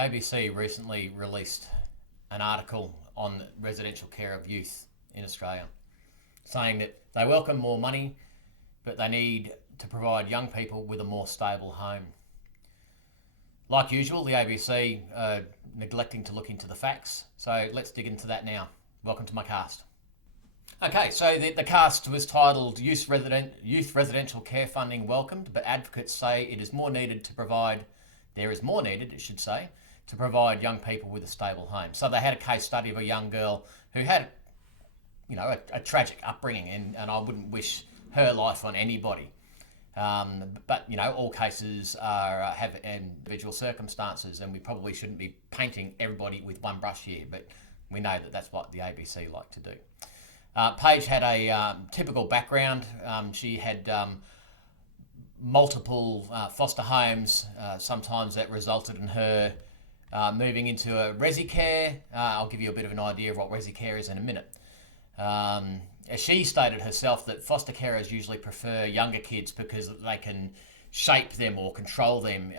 ABC recently released an article on residential care of youth in Australia, saying that they welcome more money, but they need to provide young people with a more stable home. Like usual, the ABC are neglecting to look into the facts, so let's dig into that now. Welcome to my cast. Okay, so the cast was titled Youth Residential Care Funding Welcomed, but advocates say it is more needed to provide, there is more needed, it should say, to provide young people with a stable home. So they had a case study of a young girl who had, a tragic upbringing, and I wouldn't wish her life on anybody. But all cases have individual circumstances, and we probably shouldn't be painting everybody with one brush here, but we know that that's what the ABC like to do. Paige had a typical background. She had multiple foster homes. Sometimes that resulted in her moving into a resi care. I'll give you a bit of an idea of what resi care is in a minute. She stated herself that foster carers usually prefer younger kids because they can shape them or control them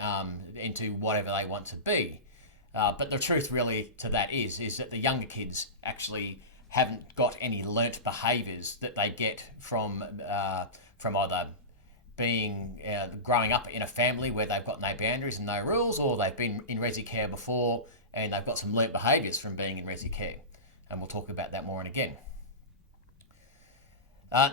into whatever they want to be. But the truth really to that is that the younger kids actually haven't got any learnt behaviours that they get from either growing up in a family where they've got no boundaries and no rules, or they've been in resi care before and they've got some learnt behaviours from being in resi care. And we'll talk about that more in again.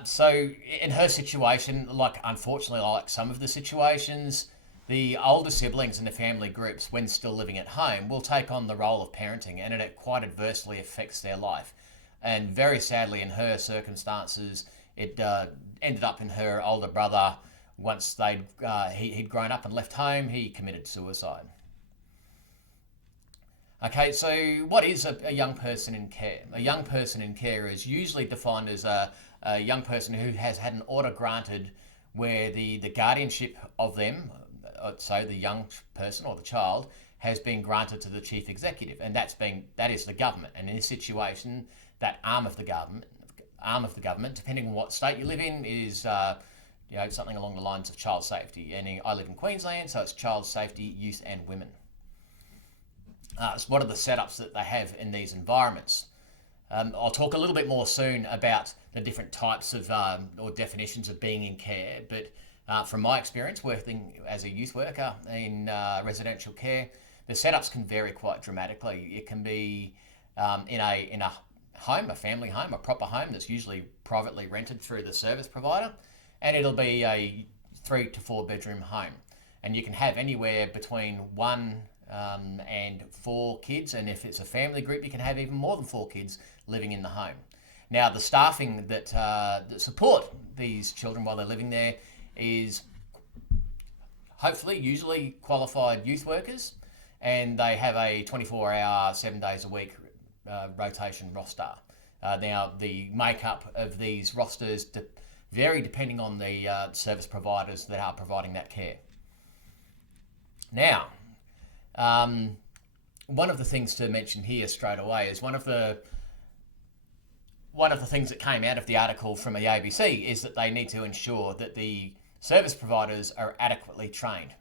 So in her situation, unfortunately like some of the situations, the older siblings in the family groups, when still living at home, will take on the role of parenting, and it quite adversely affects their life. And very sadly, in her circumstances, it ended up in her older brother. Once he'd grown up and left home, he committed suicide. Okay, so what is a young person in care? A young person in care is usually defined as a young person who has had an order granted where the guardianship of them, so the young person or the child, has been granted to the chief executive, and that is the government. And in this situation, that arm of the government, depending on what state you live in, is something along the lines of child safety. And I live in Queensland, so it's child safety, youth and women. So what are the setups that they have in these environments? I'll talk a little bit more soon about the different types of or definitions of being in care, but from my experience working as a youth worker in residential care, the setups can vary quite dramatically. It can be in a home, a family home, a proper home that's usually privately rented through the service provider, and it'll be a 3 to 4 bedroom home. And you can have anywhere between 1 and 4 kids, and if it's a family group, you can have even more than 4 kids living in the home. Now, the staffing that support these children while they're living there is hopefully usually qualified youth workers, and they have a 24-hour, 7 days a week rotation roster. Now, the makeup of these rosters vary depending on the service providers that are providing that care. Now, one of the things to mention here straight away is one of the things that came out of the article from the ABC is that they need to ensure that the service providers are adequately trained.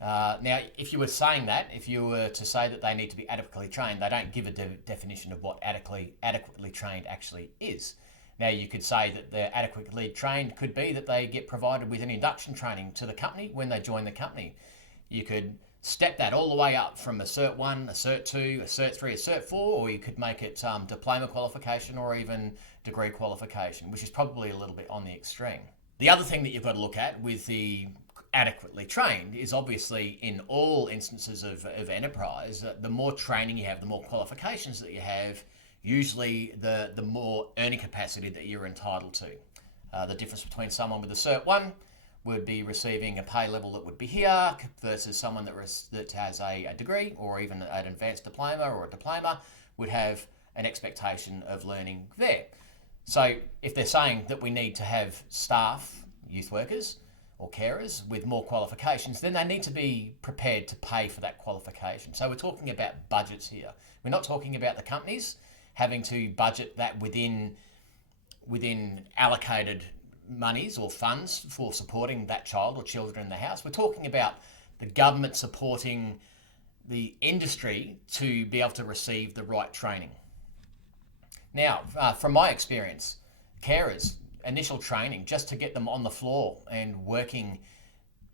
Now, if you were saying that, if you were to say that they need to be adequately trained, they don't give a definition of what adequately trained actually is. Now, you could say that they're adequately trained could be that they get provided with an induction training to the company when they join the company. You could step that all the way up from a Cert 1, a Cert 2, a Cert 3, a Cert 4, or you could make it diploma qualification or even degree qualification, which is probably a little bit on the extreme. The other thing that you've got to look at with the adequately trained is obviously in all instances of enterprise, the more training you have, the more qualifications that you have, usually the more earning capacity that you're entitled to. The difference between someone with a Cert 1 would be receiving a pay level that would be here versus someone that has a degree or even an advanced diploma or a diploma would have an expectation of learning there. So if they're saying that we need to have staff, youth workers or carers with more qualifications, then they need to be prepared to pay for that qualification. So we're talking about budgets here. We're not talking about the companies having to budget that within allocated monies or funds for supporting that child or children in the house. We're talking about the government supporting the industry to be able to receive the right training. Now, from my experience, carers, initial training, just to get them on the floor and working,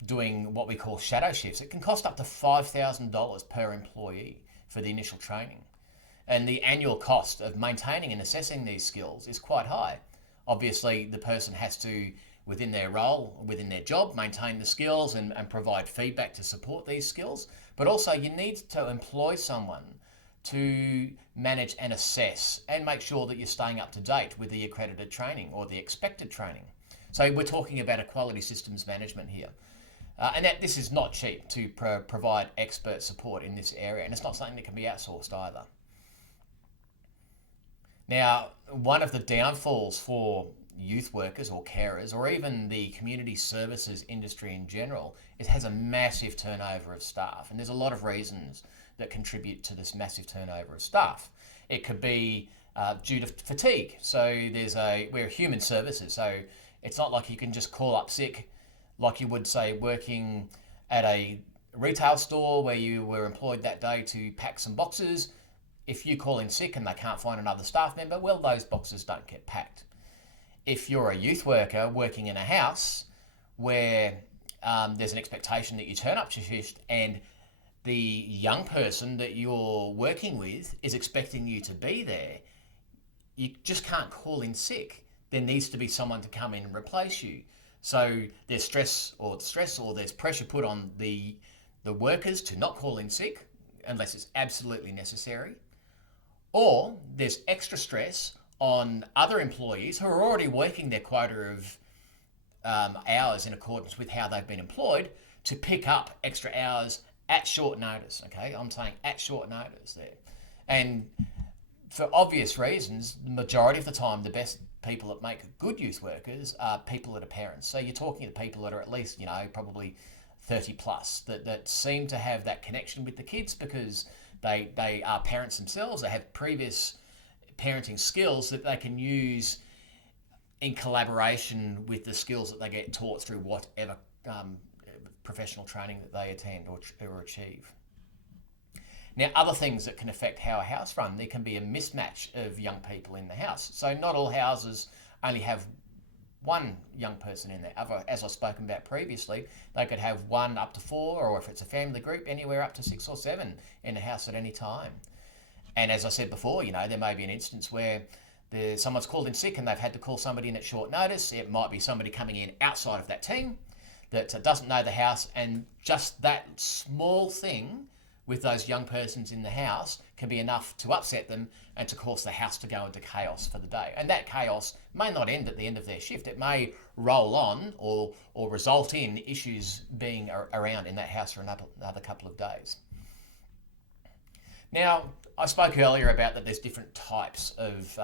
doing what we call shadow shifts, it can cost up to $5,000 per employee for the initial training. And the annual cost of maintaining and assessing these skills is quite high. Obviously, the person has to, within their role, within their job, maintain the skills and provide feedback to support these skills. But also you need to employ someone to manage and assess and make sure that you're staying up to date with the accredited training or the expected training. So we're talking about a quality systems management here. And that this is not cheap to provide expert support in this area, and it's not something that can be outsourced either. Now, one of the downfalls for youth workers or carers, or even the community services industry in general, it has a massive turnover of staff, and there's a lot of reasons that contribute to this massive turnover of staff. It could be due to fatigue. So we're human services, so it's not like you can just call up sick like you would, say, working at a retail store where you were employed that day to pack some boxes. If you call in sick and they can't find another staff member, well, those boxes don't get packed. If you're a youth worker working in a house where there's an expectation that you turn up to shift and the young person that you're working with is expecting you to be there, you just can't call in sick. There needs to be someone to come in and replace you. So there's stress or there's pressure put on the workers to not call in sick unless it's absolutely necessary. Or there's extra stress on other employees who are already working their quota of hours in accordance with how they've been employed to pick up extra hours at short notice. Okay, I'm saying at short notice there. And for obvious reasons, the majority of the time, the best people that make good youth workers are people that are parents. So you're talking to people that are at least, probably 30 plus, that seem to have that connection with the kids because they are parents themselves. They have previous parenting skills that they can use in collaboration with the skills that they get taught through whatever professional training that they attend or achieve. Now, other things that can affect how a house runs, there can be a mismatch of young people in the house. So not all houses only have one young person in there. As I've spoken about previously, they could have one up to four, or if it's a family group, anywhere up to 6 or 7 in the house at any time. And as I said before, there may be an instance where someone's called in sick and they've had to call somebody in at short notice. It might be somebody coming in outside of that team that doesn't know the house, and just that small thing with those young persons in the house can be enough to upset them and to cause the house to go into chaos for the day. And that chaos may not end at the end of their shift. It may roll on or result in issues being around in that house for another couple of days. Now, I spoke earlier about that there's different types of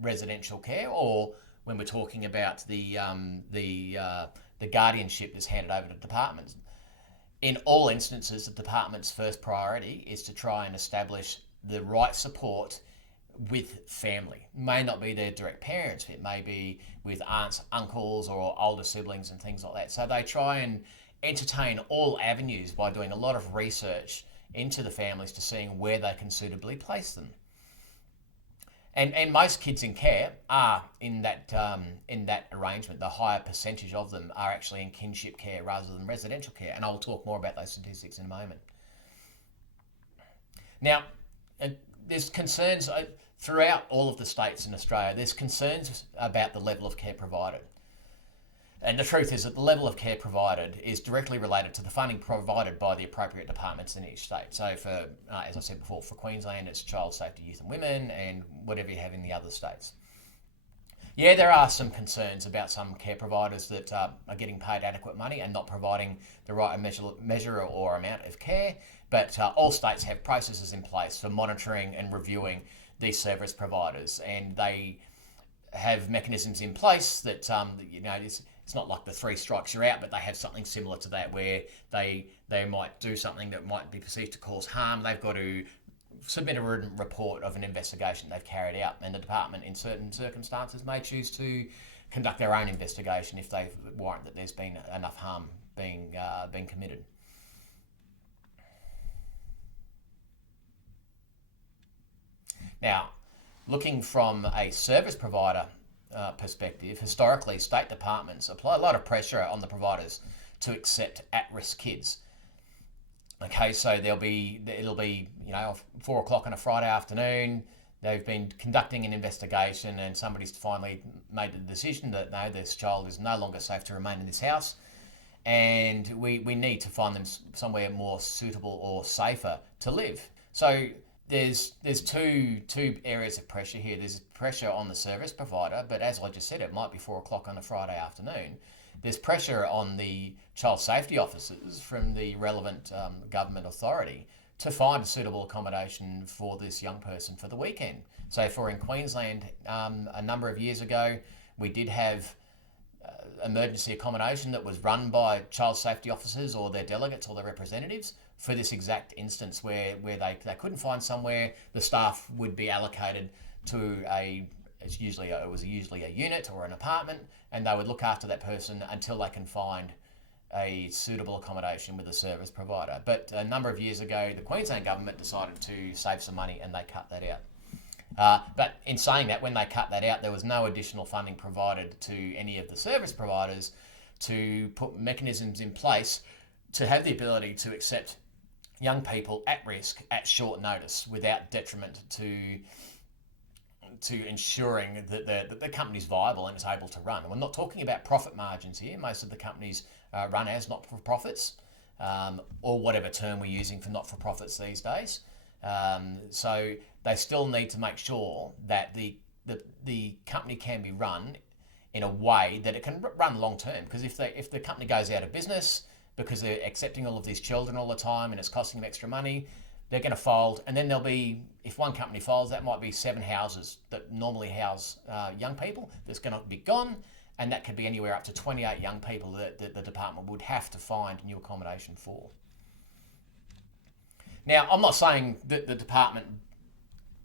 residential care, or when we're talking about the guardianship that's handed over to departments. In all instances, the department's first priority is to try and establish the right support with family. It may not be their direct parents, it may be with aunts, uncles, or older siblings and things like that. So they try and entertain all avenues by doing a lot of research into the families to seeing where they can suitably place them. And most kids in care are in that arrangement. The higher percentage of them are actually in kinship care rather than residential care, and I'll talk more about those statistics in a moment. Now, there's concerns throughout all of the states in Australia. There's concerns about the level of care provided. And the truth is that the level of care provided is directly related to the funding provided by the appropriate departments in each state. So for, as I said before, for Queensland, it's Child Safety, Youth and Women, and whatever you have in the other states. Yeah, there are some concerns about some care providers that are getting paid adequate money and not providing the right measure or amount of care, but all states have processes in place for monitoring and reviewing these service providers, and they have mechanisms in place that, it's not like the 3 strikes you're out, but they have something similar to that where they might do something that might be perceived to cause harm. They've got to submit a written report of an investigation they've carried out, and the department in certain circumstances may choose to conduct their own investigation if they warrant that there's been enough harm being committed. Now, looking from a service provider perspective, historically, state departments apply a lot of pressure on the providers to accept at-risk kids. Okay, so it'll be 4 o'clock on a Friday afternoon. They've been conducting an investigation, and somebody's finally made the decision that no, this child is no longer safe to remain in this house, and we need to find them somewhere more suitable or safer to live. So there's two areas of pressure here. There's pressure on the service provider, but as I just said, it might be 4 o'clock on a Friday afternoon. There's pressure on the child safety officers from the relevant government authority to find a suitable accommodation for this young person for the weekend. So for in Queensland, a number of years ago, we did have emergency accommodation that was run by child safety officers or their delegates or their representatives for this exact instance where they couldn't find somewhere. The staff would be allocated to it was usually a unit or an apartment, and they would look after that person until they can find a suitable accommodation with a service provider. But a number of years ago, the Queensland government decided to save some money and they cut that out. But in saying that, when they cut that out, there was no additional funding provided to any of the service providers to put mechanisms in place to have the ability to accept young people at risk at short notice without detriment to ensuring that the company's viable and is able to run. We're not talking about profit margins here. Most of the companies run as not-for-profits, or whatever term we're using for not-for-profits these days. So they still need to make sure that the company can be run in a way that it can run long term. Because if the company goes out of business because they're accepting all of these children all the time and it's costing them extra money, they're going to fold. And then there'll be, if one company folds, that might be 7 houses that normally house young people that's going to be gone. And that could be anywhere up to 28 young people that the department would have to find new accommodation for. Now, I'm not saying that the Department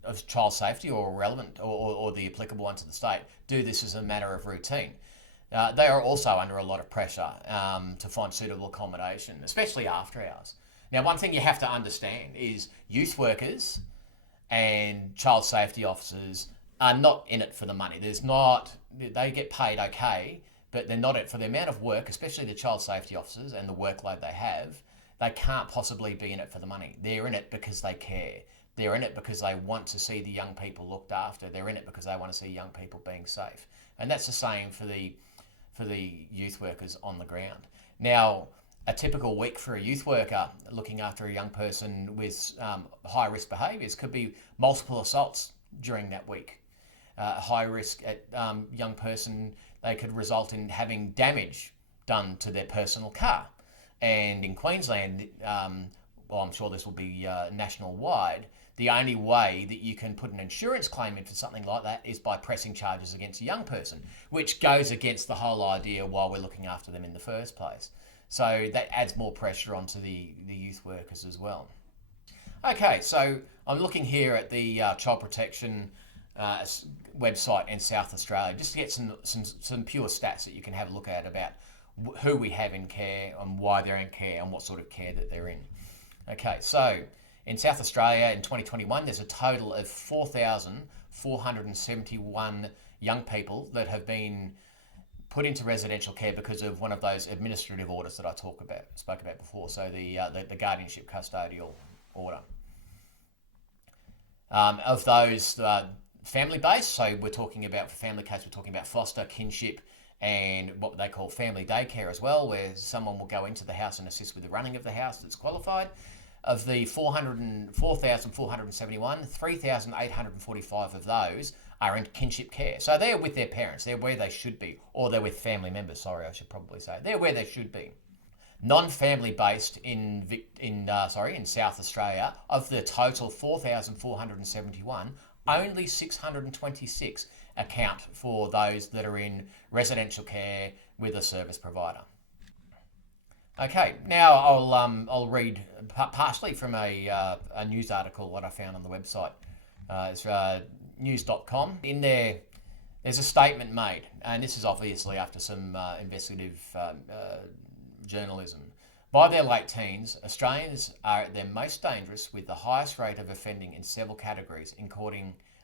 of Child Safety or relevant or the applicable one to the state do this as a matter of routine. They are also under a lot of pressure to find suitable accommodation, especially after hours. Now, one thing you have to understand is youth workers and child safety officers are not in it for the money. They get paid okay, but they're not in it for the amount of work, especially the child safety officers and the workload they have. They can't possibly be in it for the money. They're in it because they care. They're in it because they want to see the young people looked after. They're in it because they want to see young people being safe. And that's the same for the youth workers on the ground. Now, a typical week for a youth worker looking after a young person with high risk behaviours could be multiple assaults during that week. High risk young person, they could result in having damage done to their personal car. And in Queensland, well, I'm sure this will be national wide, the only way that you can put an insurance claim in for something like that is by pressing charges against a young person, which goes against the whole idea why we're looking after them in the first place. So that adds more pressure onto the youth workers as well. Okay, so I'm looking here at the Child Protection website in South Australia, just to get some pure stats that you can have a look at about who we have in care and why they're in care and what sort of care that they're in. Okay, so in South Australia in 2021, there's a total of 4,471 young people that have been put into residential care because of one of those administrative orders that I spoke about before. So the guardianship custodial order. Of those family-based, so we're talking about, for family case, we're talking about foster, kinship, and what they call family daycare as well, where someone will go into the house and assist with the running of the house that's qualified. Of the 4,471, 3,845 of those are in kinship care. So they're with their parents. They're where they should be. Or they're with family members, sorry, I should probably say. They're where they should be. Non-family based in South Australia, of the total 4,471, only 626 account for those that are in residential care with a service provider. Okay, now I'll read partially from a news article that I found on the website. It's news.com. In there's a statement made, and this is obviously after some investigative journalism. By their late teens, Australians are at their most dangerous with the highest rate of offending in several categories,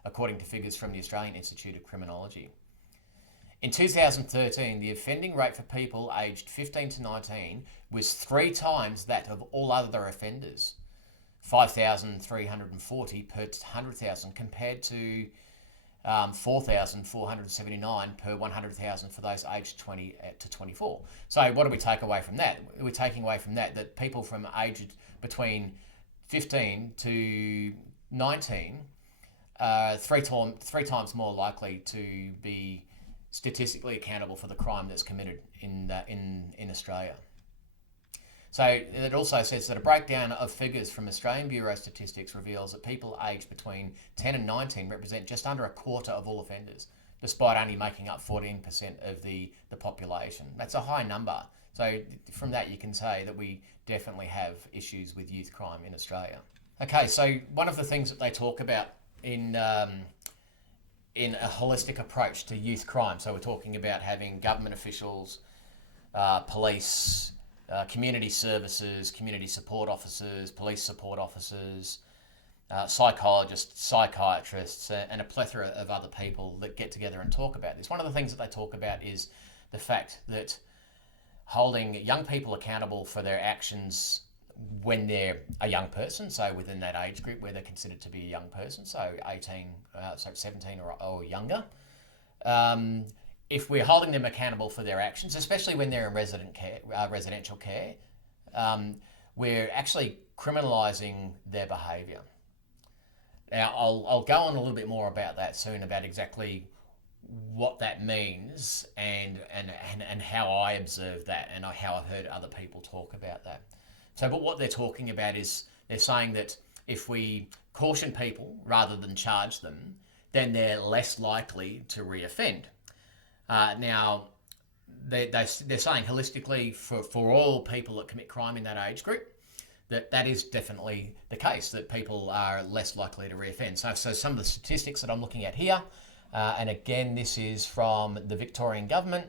according to figures from the Australian Institute of Criminology. In 2013, the offending rate for people aged 15 to 19 was 3 times that of all other offenders, 5,340 per 100,000 compared to 4,479 per 100,000 for those aged 20 to 24. So what do we take away from that? We're taking away from that people from aged between 15 to 19 are three times more likely to be statistically accountable for the crime that's committed in Australia. So it also says that a breakdown of figures from Australian Bureau of Statistics reveals that people aged between 10 and 19 represent just under a quarter of all offenders, despite only making up 14% of the population. That's a high number. So from that you can say that we definitely have issues with youth crime in Australia. Okay, so one of the things that they talk about in a holistic approach to youth crime, so we're talking about having government officials, police, community services, community support officers, police support officers, psychologists, psychiatrists, and a plethora of other people that get together and talk about this. One of the things that they talk about is the fact that holding young people accountable for their actions when they're a young person, so within that age group where they're considered to be a young person, so 17 or younger. If we're holding them accountable for their actions, especially when they're in residential care, we're actually criminalising their behaviour. Now, I'll go on a little bit more about that soon, about exactly what that means and how I observe that and how I've heard other people talk about that. So, but what they're talking about is they're saying that if we caution people rather than charge them, then they're less likely to reoffend. Now, they're saying holistically for all people that commit crime in that age group, that is definitely the case, that people are less likely to reoffend. So some of the statistics that I'm looking at here, and again, this is from the Victorian government,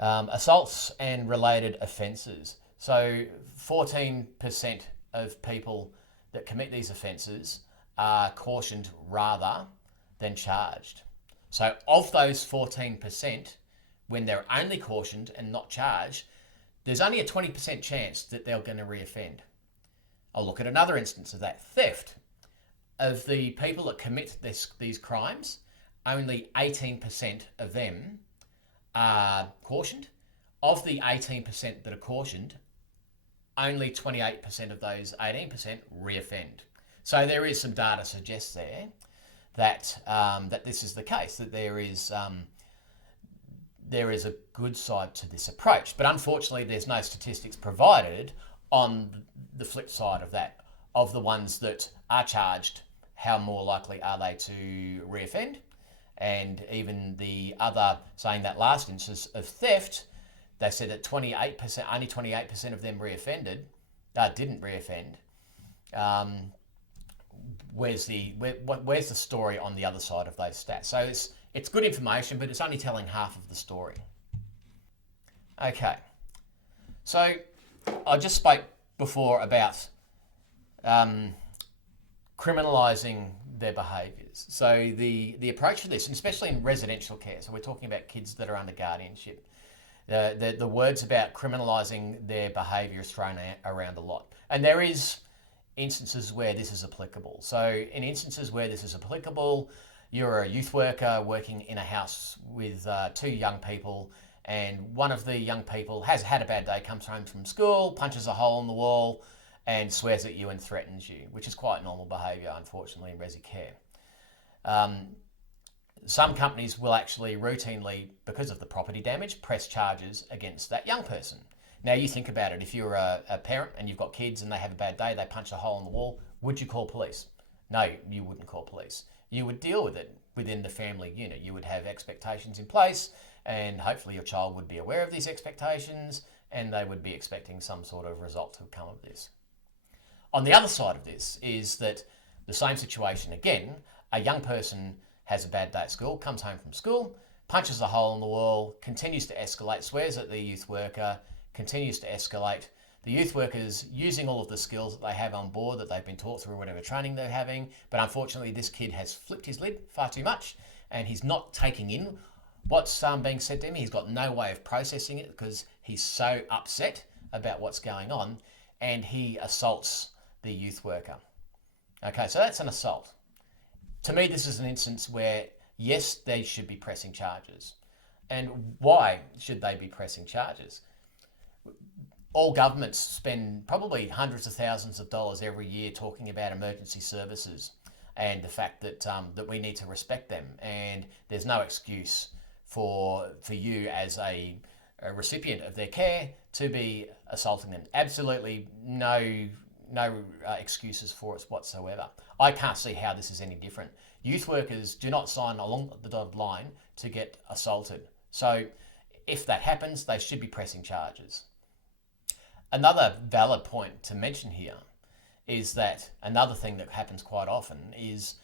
assaults and related offences. So 14% of people that commit these offences are cautioned rather than charged. So of those 14%, when they're only cautioned and not charged, there's only a 20% chance that they're going to reoffend. I'll look at another instance of that. Theft. Of the people that commit these crimes, only 18% of them are cautioned. Of the 18% that are cautioned, only 28% of those 18% reoffend. So there is some data suggests there that this is the case, that there is a good side to this approach. But unfortunately, there's no statistics provided on the flip side of that, of the ones that are charged, how more likely are they to reoffend? And even the other, saying that last instance of theft, they said that 28%, only 28% of them didn't reoffend. Where's the story on the other side of those stats? So it's good information, but it's only telling half of the story. Okay, so I just spoke before about criminalising their behaviours. So the approach for this, and especially in residential care, so we're talking about kids that are under guardianship, the words about criminalising their behaviour is thrown around a lot. And there is instances where this is applicable. So in instances where this is applicable, you're a youth worker working in a house with 2 young people, and one of the young people has had a bad day, comes home from school, punches a hole in the wall and swears at you and threatens you, which is quite normal behaviour, unfortunately, in resi care. Some companies will actually routinely, because of the property damage, press charges against that young person. Now you think about it, if you're a parent and you've got kids and they have a bad day, they punch a hole in the wall, would you call police? No, you wouldn't call police. You would deal with it within the family unit. You would have expectations in place, and hopefully your child would be aware of these expectations and they would be expecting some sort of result to come of this. On the other side of this is that the same situation again, a young person has a bad day at school, comes home from school, punches a hole in the wall, continues to escalate, swears at the youth worker, continues to escalate. The youth workers using all of the skills that they have on board, that they've been taught through whatever training they're having, but unfortunately this kid has flipped his lid far too much and he's not taking in what's being said to him. He's got no way of processing it because he's so upset about what's going on, and he assaults the youth worker. Okay, so that's an assault. To me, this is an instance where, yes, they should be pressing charges. And why should they be pressing charges? All governments spend probably hundreds of thousands of dollars every year talking about emergency services and the fact that that we need to respect them. And there's no excuse for you as a recipient of their care to be assaulting them. Absolutely no excuses for it whatsoever. I can't see how this is any different. Youth workers do not sign along the dotted line to get assaulted. So if that happens, they should be pressing charges. Another valid point to mention here is that another thing that happens quite often is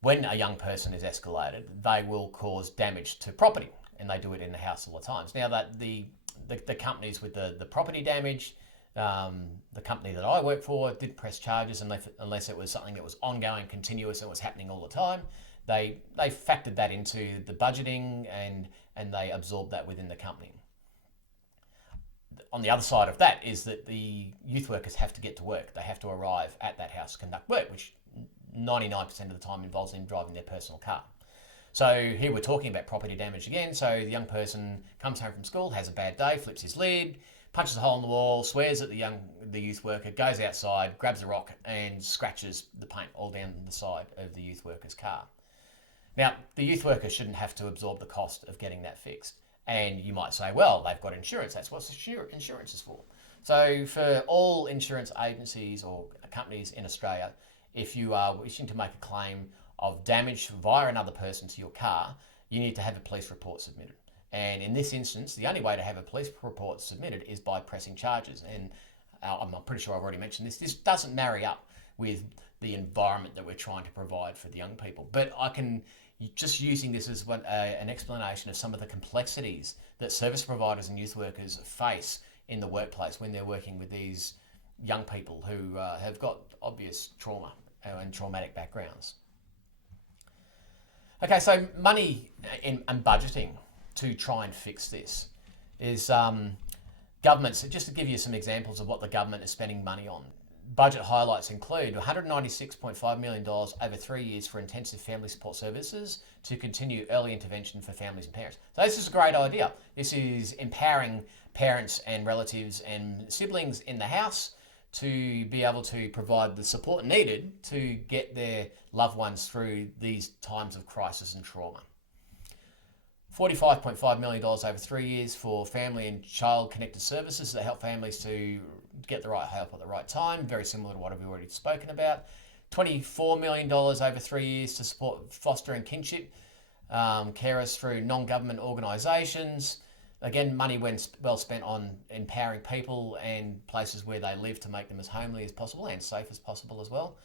when a young person is escalated, they will cause damage to property, and they do it in the house all the time. Now that the companies with the property damage, the company that I work for didn't press charges unless it was something that was ongoing, continuous, and was happening all the time. They factored that into the budgeting and they absorbed that within the company. On the other side of that is that the youth workers have to get to work. They have to arrive at that house to conduct work, which 99% of the time involves them driving their personal car. So here we're talking about property damage again. So the young person comes home from school, has a bad day, flips his lid, punches a hole in the wall, swears at the youth worker, goes outside, grabs a rock and scratches the paint all down the side of the youth worker's car. Now, the youth worker shouldn't have to absorb the cost of getting that fixed. And you might say, well, they've got insurance. That's what insurance is for. So for all insurance agencies or companies in Australia, if you are wishing to make a claim of damage via another person to your car, you need to have a police report submitted. And in this instance, the only way to have a police report submitted is by pressing charges. And I'm pretty sure I've already mentioned this. This doesn't marry up with the environment that we're trying to provide for the young people. But I can, just using this as an explanation of some of the complexities that service providers and youth workers face in the workplace when they're working with these young people who have got obvious trauma and traumatic backgrounds. Okay, so money and budgeting to try and fix this is governments, just to give you some examples of what the government is spending money on. Budget highlights include $196.5 million over 3 years for intensive family support services to continue early intervention for families and parents. So this is a great idea. This is empowering parents and relatives and siblings in the house to be able to provide the support needed to get their loved ones through these times of crisis and trauma. $45.5 million over 3 years for family and child connected services that help families to get the right help at the right time, very similar to what we've already spoken about. $24 million over 3 years to support foster and kinship carers through non-government organisations. Again, money well spent on empowering people and places where they live to make them as homely as possible and safe as possible as well.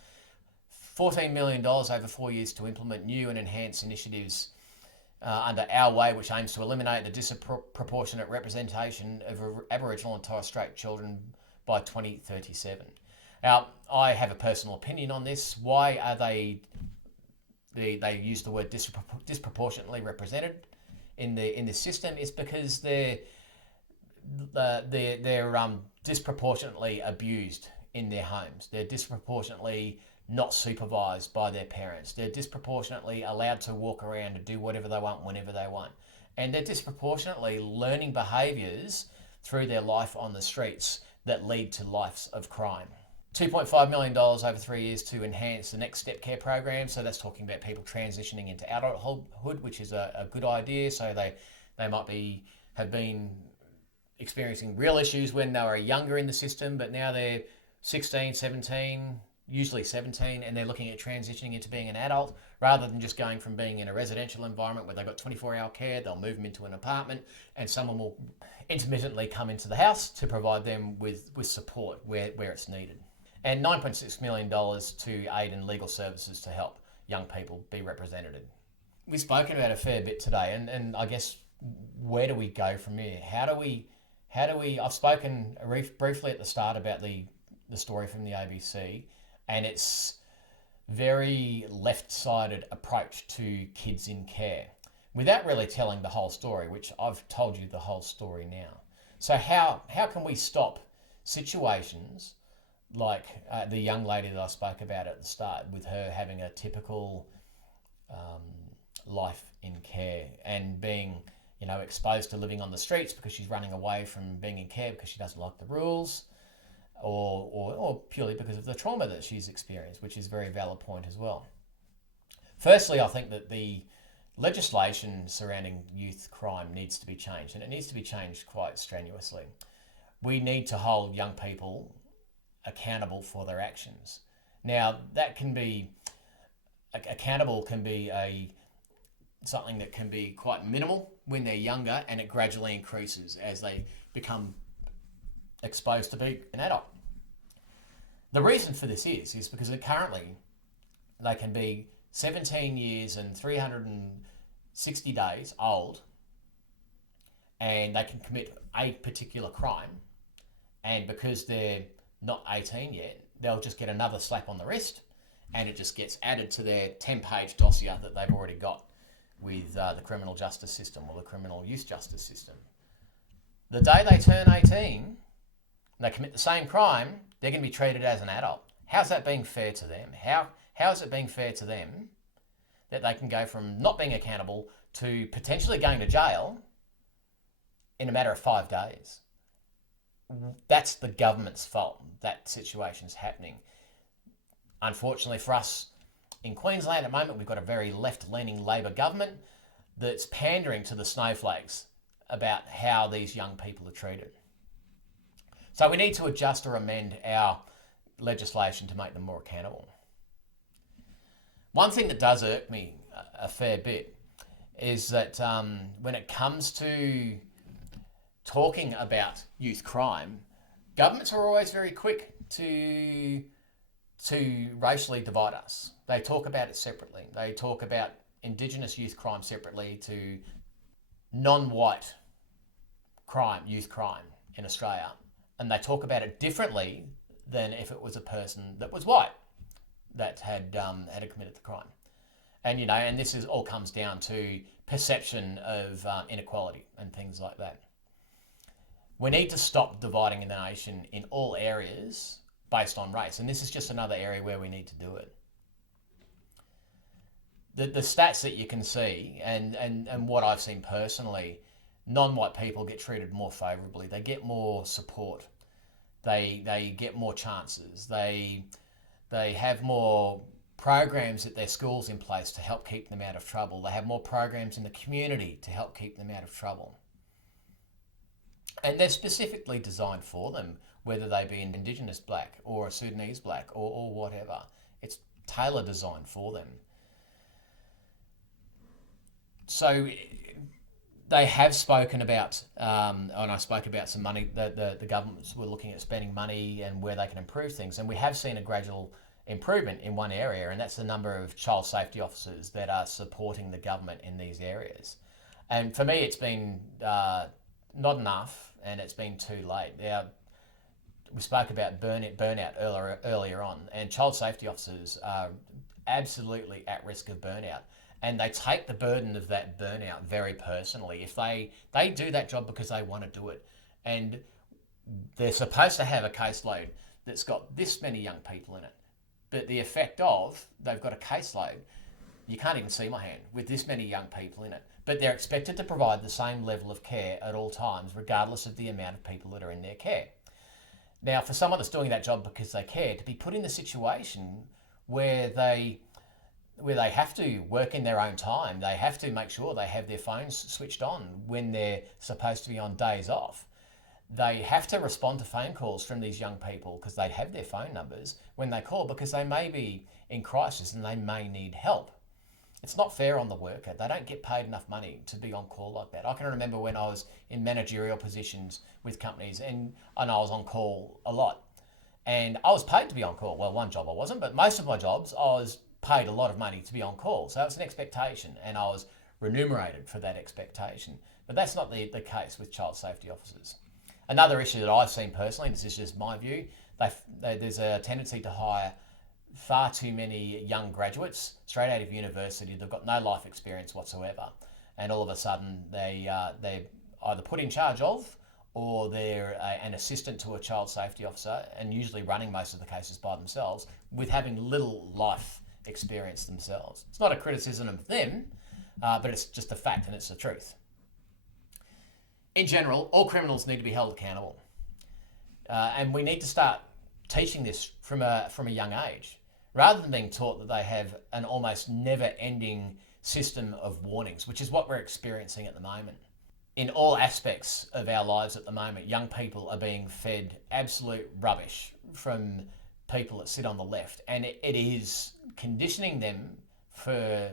$14 million over 4 years to implement new and enhanced initiatives under Our Way, which aims to eliminate the disproportionate representation of Aboriginal and Torres Strait children by 2037. Now, I have a personal opinion on this. Why are they use the word disproportionately represented in this system? Is because they're disproportionately abused in their homes. They're disproportionately not supervised by their parents. They're disproportionately allowed to walk around and do whatever they want whenever they want. And they're disproportionately learning behaviours through their life on the streets that lead to lives of crime. $2.5 million over 3 years to enhance the Next Step Care program. So that's talking about people transitioning into adulthood, which is a good idea. So they might have been experiencing real issues when they were younger in the system, but now they're 16, 17, usually 17, and they're looking at transitioning into being an adult rather than just going from being in a residential environment where they've got 24-hour care. They'll move them into an apartment and someone will intermittently come into the house to provide them with support where it's needed. And $9.6 million to aid in legal services to help young people be represented. We've spoken about a fair bit today, and I guess where do we go from here? How do we How do we? I've spoken briefly at the start about the story from the ABC, and its very left-sided approach to kids in care, without really telling the whole story, which I've told you the whole story now. So how can we stop situations like the young lady that I spoke about at the start, with her having a typical life in care and being, exposed to living on the streets because she's running away from being in care because she doesn't like the rules, or purely because of the trauma that she's experienced, which is a very valid point as well. Firstly, I think that the legislation surrounding youth crime needs to be changed, and it needs to be changed quite strenuously. We need to hold young people accountable for their actions. Now, that can be accountable can be something that can be quite minimal when they're younger, and it gradually increases as they become exposed to being an adult. The reason for this is because currently they can be 17 years and 360 days old, and they can commit a particular crime, and because they're not 18 yet, they'll just get another slap on the wrist, and it just gets added to their 10-page dossier that they've already got with the criminal justice system or the criminal youth justice system. The day they turn 18, and they commit the same crime, they're going to be treated as an adult. How's that being fair to them? How is it being fair to them that they can go from not being accountable to potentially going to jail in a matter of 5 days? That's the government's fault. That situation's happening. Unfortunately for us in Queensland at the moment, we've got a very left-leaning Labor government that's pandering to the snowflakes about how these young people are treated. So we need to adjust or amend our legislation to make them more accountable. One thing that does irk me a fair bit is that when it comes to talking about youth crime, governments are always very quick to racially divide us. They talk about it separately. They talk about Indigenous youth crime separately to non-white youth crime in Australia. And they talk about it differently than if it was a person that was white that had committed the crime. And, and this all comes down to perception of inequality and things like that. We need to stop dividing the nation in all areas based on race. And this is just another area where we need to do it. The stats that you can see and what I've seen personally, non-white people get treated more favourably. They get more support. They get more chances. They have more programs at their schools in place to help keep them out of trouble. They have more programs in the community to help keep them out of trouble. And they're specifically designed for them, whether they be an Indigenous black or a Sudanese black or whatever. It's tailor designed for them. So they have spoken about, and I spoke about some money, the governments were looking at spending money and where they can improve things. And we have seen a gradual improvement in one area, and that's the number of child safety officers that are supporting the government in these areas. And for me, it's been not enough, and it's been too late. We spoke about burnout earlier on, and child safety officers are absolutely at risk of burnout. And they take the burden of that burnout very personally. If they do that job because they want to do it, and they're supposed to have a caseload that's got this many young people in it, but the effect of they've got a caseload, you can't even see my hand, with this many young people in it, but they're expected to provide the same level of care at all times, regardless of the amount of people that are in their care. Now, for someone that's doing that job because they care, to be put in the situation where they have to work in their own time, they have to make sure they have their phones switched on when they're supposed to be on days off. They have to respond to phone calls from these young people because they have their phone numbers when they call, because they may be in crisis and they may need help. It's not fair on the worker. They don't get paid enough money to be on call like that. I can remember when I was in managerial positions with companies and I was on call a lot. And I was paid to be on call. Well, one job I wasn't, but most of my jobs I was paid a lot of money to be on call. So it's an expectation and I was remunerated for that expectation. But that's not the case with child safety officers. Another issue that I've seen personally, and this is just my view, there's a tendency to hire far too many young graduates straight out of university. They've got no life experience whatsoever, and all of a sudden they're either put in charge of, or they're an assistant to a child safety officer, and usually running most of the cases by themselves, with having little life experience themselves. It's not a criticism of them, but it's just a fact, and it's the truth. In general, all criminals need to be held accountable, and we need to start teaching this from a young age, rather than being taught that they have an almost never-ending system of warnings, which is what we're experiencing at the moment. In all aspects of our lives at the moment, young people are being fed absolute rubbish from people that sit on the left, and it is conditioning them for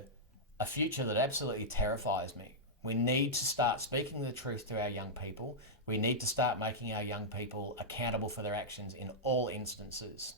a future that absolutely terrifies me. We need to start speaking the truth to our young people. We need to start making our young people accountable for their actions in all instances.